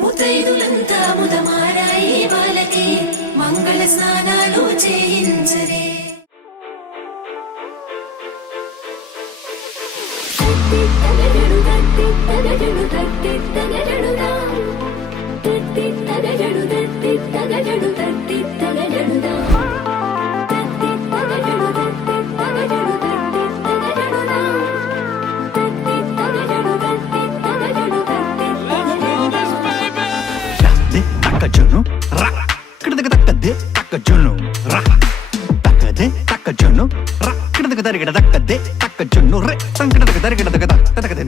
ముతైదులంతా ముదమారాయి బాలకి మంగళ స్నానాలు చేయించరే. తగజడు తట్టి తగజడు తట్టి తగజడురా తట్టి తగజడు తట్టి తగజడు తట్టి తగజడురా తట్టి తగజడు తట్టి తగజడు తట్టి తగజడురా తట్టి తగజడు తట్టి తగజడు తట్టి తగ్గజును రా కిడదగ తక్కదే తగ్గజును రా తక్కదే తగ్గజును రా కిడదగ దరిగడ తక్కదే తగ్గజును రే సంకిడదగ దరిగడ తగద తగదే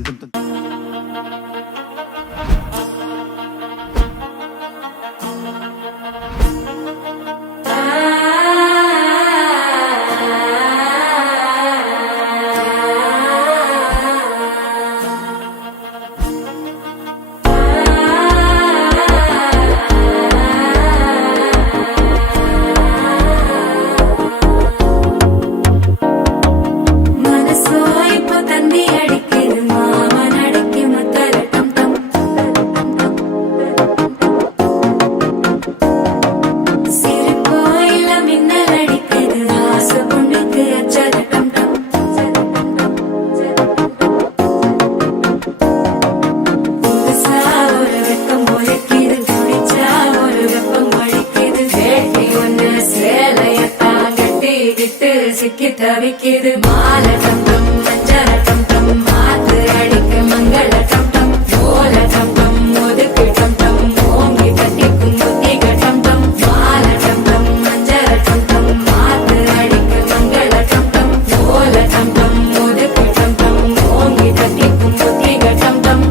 சிக்கி தவிக்கிது மால டம் டம் மஞ்சள டம் டம் மாத்து அடிக்கு மங்கள டம் டம் ஓல டம் டம் ஒதுக்கு டம் டம் ஓங்கி தட்டிக்கும் புத்திக டம் டம் மால டம் டம் மஞ்சள டம் டம் மாத்து அடிக்கு மங்கள டம் டம் ஓல டம் டம் ஒதுக்கு டம் டம் ஓங்கி தட்டிக்கும் புத்திக டம் டம்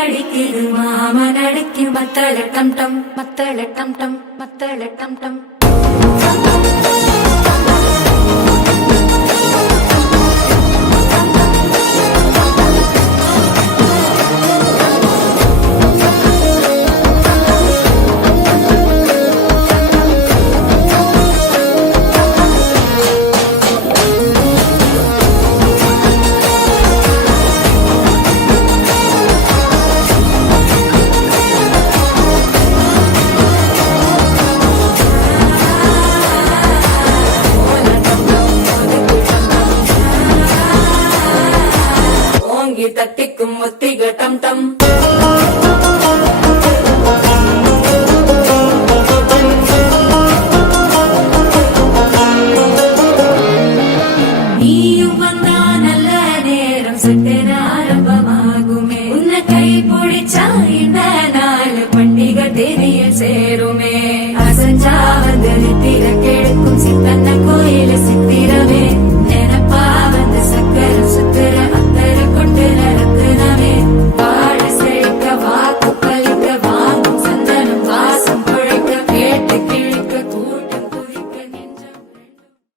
அடிக்குது மாமன் அடிக்கு மத்தள டம் டம் மத்தள டம் டம் மத்தள டம் டம் தட்டிக்கும்